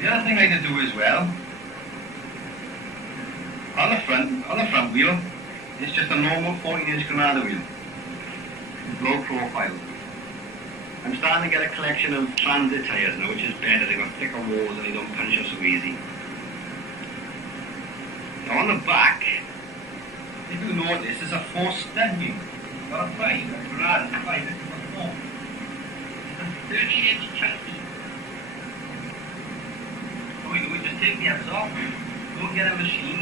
The other thing I can do as well, on the front wheel, it's just a normal 14-inch Granada wheel, low profile. I'm starting to get a collection of transit tyres now, which is better. They've got thicker walls and they don't punch up so easy. Now on the back, if you notice, there's a 4-stud wheel. Not a 5, a Granada, it's a 5, this is a 4. It's a 30-inch chunky. What we do is just take the heads off, go get a machine,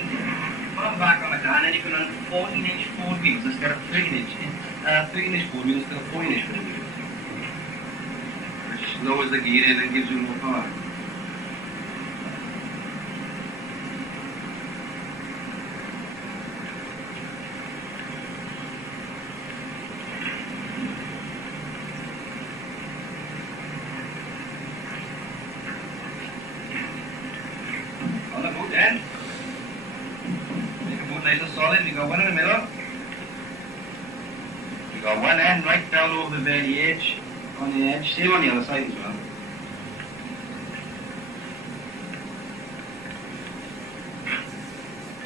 put them back on the car, and then you can run 14-inch Ford wheels instead of 13-inch Ford wheels instead of 14-inch Ford wheels. Which lowers the gear in and gives you more power. On the boot end, make the boot nice and solid. You got one in the middle. You got one end right down over the very edge, on the edge. Same on the other side as well.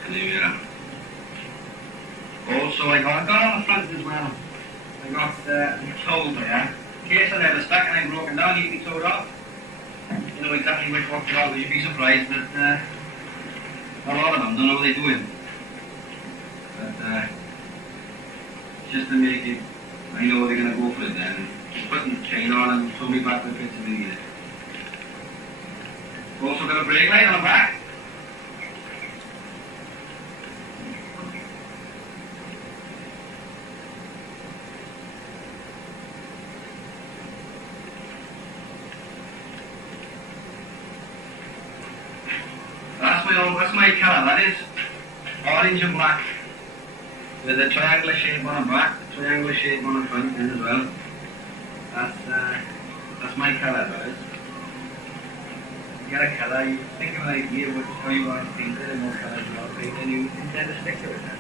And there you are. Also, I got on the front as well. I got the toe there. In case I never stuck and I'm broken down, you can toe it off. You know exactly which one to go. You'd be surprised that a lot of them don't know what they're doing. But just to make it, I know they're going to go for it then. Just putting the chain on and throw me back to the pits if they need it. Also got a brake light on the back. That's my colour, that is orange and black with a triangular shape on the back, triangular shape on the front end as well. That's my colour, that is. You get a colour, you think of an idea of how you want to paint it and what colours you want to paint, and you intend to stick to it then.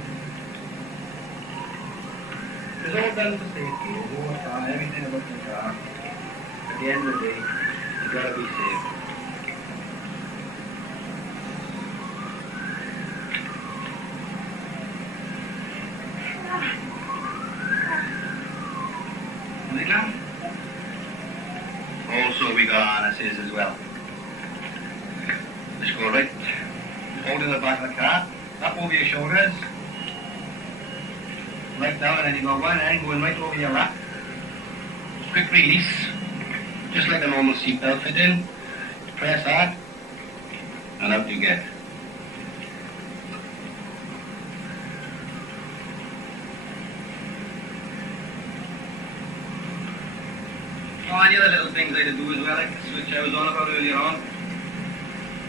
It's all done for safety, it's all fun, everything about the car. At the end of the day, you've got to be safe. Also we got harnesses as well. Just go right, hold in the back of the car, up over your shoulders, right down, and then you got one end going right over your lap. Quick release, just like a normal seatbelt fit in. Press that, and out you get. Oh, and the other little things I could do as well, like the switch I was on about earlier on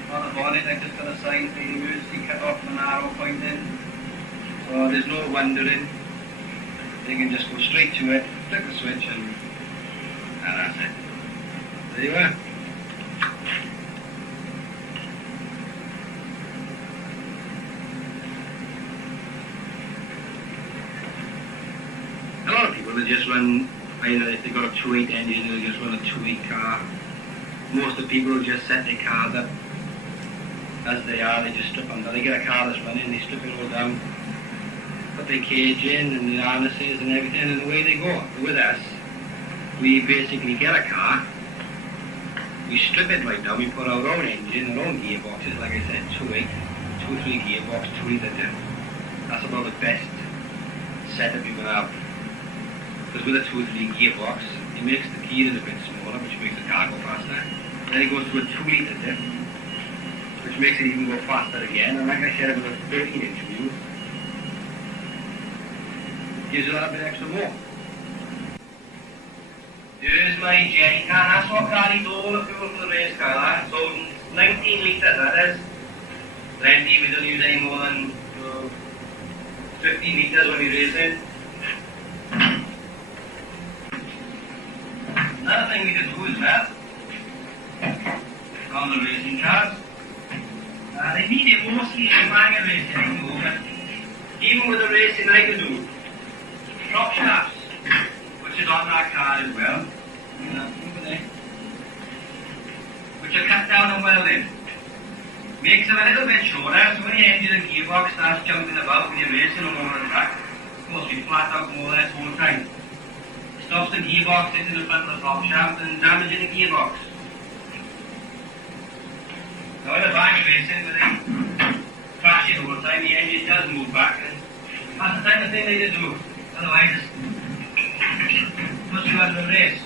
the bonnet, I just got a sign saying emergency cut off and arrow pointing. So there's no wondering. They can just go straight to it, flick the switch, and that's it. There you are. A lot of people, they just run, either if they've got a 2.8 engine, they'll just run a 2.8 car. Most of the people will just set their cars up as they are, they just strip them down. They get a car that's running, they strip it all down, put their cage in and the harnesses and everything, and away they go. With us, we basically get a car, we strip it right down, we put our own engine, our own gearboxes, like I said, 2.8, 2.3 gearbox, 2 litre diff. That's about the best setup you can have. Because with a 2.3 gearbox, it makes the gears a bit smaller, which makes the car go faster. Then it goes to a 2 litre diff, which makes it even go faster again. And like I said, with a 13-inch wheel, gives you that bit extra more. Here's my J car. That's what carries all the fuel for the race car. So 19 litres, that is. Plenty, we don't use any more than 15 litres when we race it. Another thing we can do as well, on the racing cars, they need it mostly in wagon racing, I know, but even with the racing I can do, prop shafts, which is on that car as well, over there, which which are cut down and welded. Makes them a little bit shorter, so when the engine and gearbox starts jumping about when you're racing on the track, it's supposed to be flat out more or less all the time. Stops the gearbox hitting the front of the top shaft and damaging the gearbox. Now in the back racing, with it crashing all the time, the engine does move back, and that's the type of thing they need to do. Otherwise, it's puts you out of the race.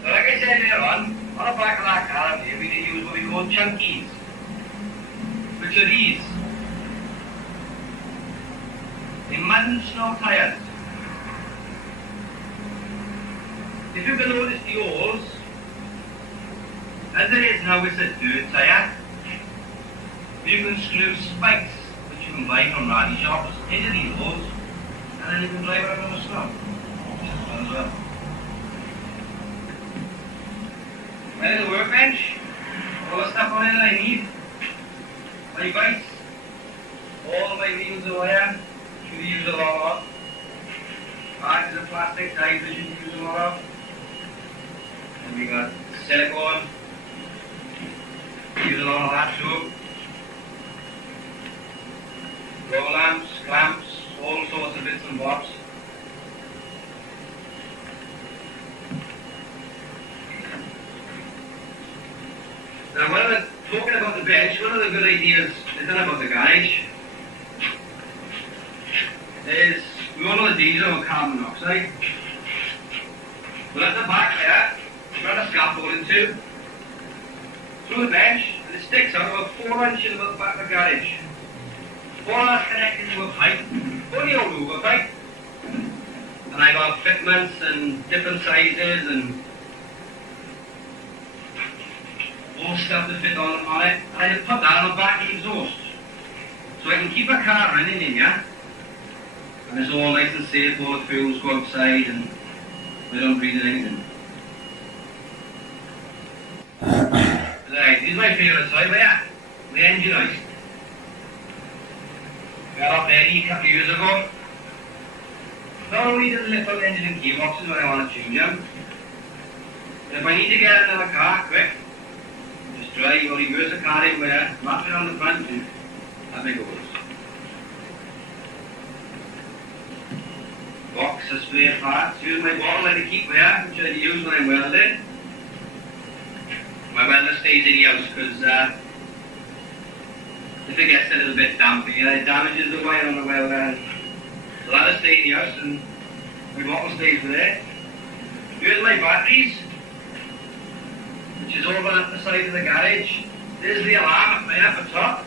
So like I said earlier on the back of that car here, we need to use what we call chunkies, which are these. They're mud and snow tyres. If you can notice the holes, as it is now it's a dirt tyre, you can screw spikes, which you can buy from rally shops, into these holes, and then you can drive around on the snow. As well. My little workbench, all the stuff on it that I need, my bikes, all my needles of wire, should be used a lot of. Parts of plastic ties that you can use a lot of. And we got silicone, use a lot of that too. Roll lamps, clamps, all sorts of bits and bobs. Now, talking about the bench, one of the good ideas is done about the garage is we all know the diesel or carbon monoxide. Well, at the back there, we run a scaffolding tube through the bench, and it sticks out about 4 inches above the back of the garage. All that's connected to a pipe, only a Luger pipe. And I got fitments and different sizes and all stuff to fit on it. And I just put that on the back of the exhaust. So I can keep a car running in here. And it's all nice and safe, all the fuels go outside and we don't breathe in anything. Right, this is my favourite toy, the engine hoist. Got off Eddie a couple of years ago. Not only does it lift up the engine and gearboxes when I want to tune them, but if I need to get another car quick, just drive or reverse the car in where, wrap it on the front and have it goes. Box of spare parts. Use my bottle I keep there, which I use when I'm welding. My welder stays in the house because if it gets a little bit damp here, it damages the wire on the welder. So that'll stay in the house and my bottle stays there. Here's my batteries, which is over at the side of the garage. There's the alarm right up the top.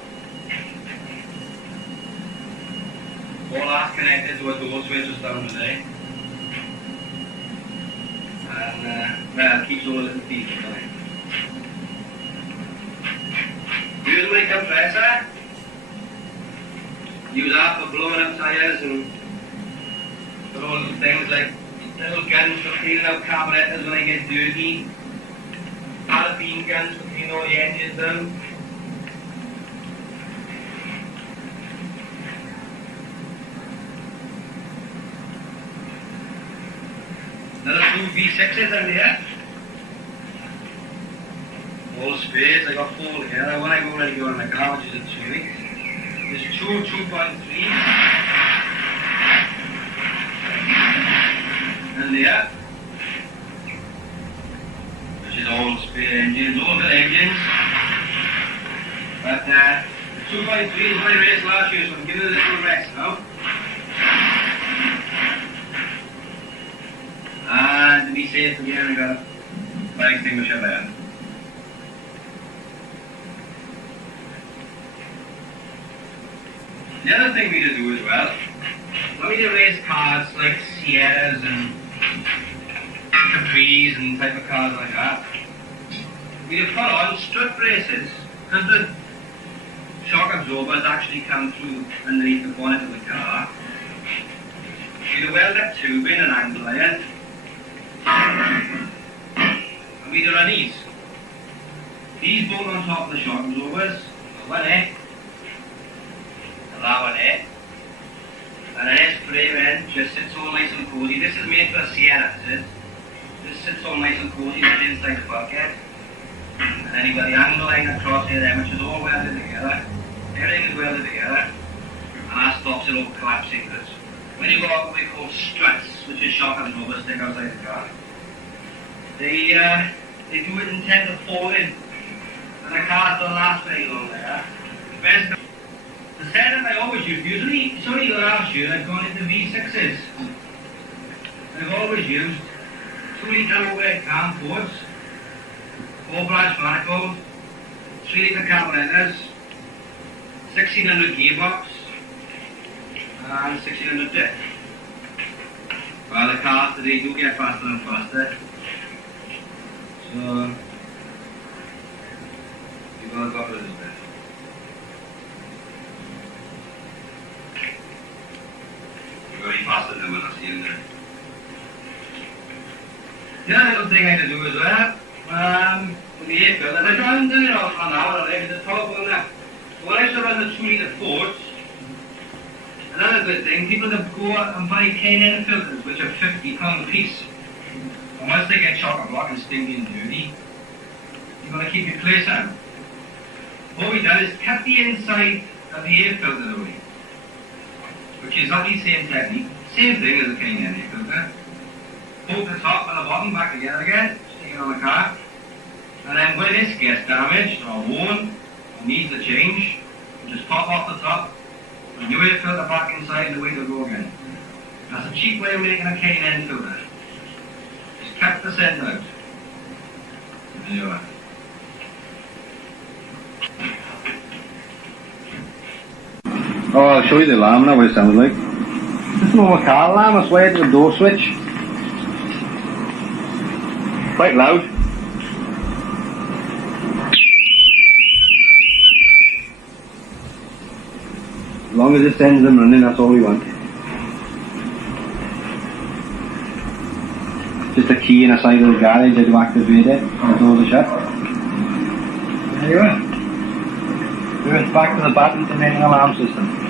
All that's connected to a door switch just down there. And well, it keeps all the little pieces going. Here's my compressor. Use that for blowing up tyres and for all the things like little guns for cleaning out carburetors when they get dirty. Paraffin guns for cleaning all the engines down. Another 2 V6s in there. All spares, I got 4 here. One I go ready to go in my car, which is in 2 weeks. There's 2.3. And there. Which is all spare engines, all good engines. But 2.3 is my race last year, so I'm giving it a little rest now. And to be safe again, I got a fire extinguisher there. The other thing we need to do as well, when we race cars like Sierras and Capris and type of cars like that, we need to put on strut braces because the shock absorbers actually come through underneath the bonnet of the car. We need to weld that tube in an angle iron. And we run these. These bolt on top of the shock absorbers, one here, and that one here. And an S-frame end just sits all nice and cozy. This is made for a Sierra, this sits all nice and cozy right inside the bucket. then you've got the angle line across here then, which is all welded together. Everything is welded together, and that stops it all collapsing. Because when you go up what we call struts, which is shock and rubber stick outside the car, they do it intend to fall in, and the cars don't last very long there. The setup I always use, usually, it's only the last year I've gone into V6s. I've always used 2 litre overhead cam Fords, 4 branch manifold, 3 litre carburetors, 1600 gearbox, and 1600 diff. Well, the cars today do get faster and faster, so you've got to go with this bit. You're very faster than when I see in there. The other little thing I had to do as well, with the air filter, I haven't done it all for an hour already, the top one there. So when I used to run the 2 litre Fords, another good thing, people that go and buy K&N filters, which are £50 a piece. And once they get chock-a-block and stinky and dirty, you've got to keep your place on. What we've done is cut the inside of the air filter away, which is exactly the same technique, same thing as a K&N air filter. Pull the top and the bottom back together again, stick it on the car, and then when this gets damaged or worn or needs a change, you just pop off the top and you air filter back inside and away to go again. That's a cheap way of making a K&N filter. Just cut the end out. There you are. Oh, I'll show you the alarm now what it sounds like. It's a normal car alarm, I swear, it's a door switch. Quite loud. As long as it sends them running, that's all we want. Just a key in a side of the garage to activate it, and the doors are shut. There you are. We're back to the button to make an alarm system.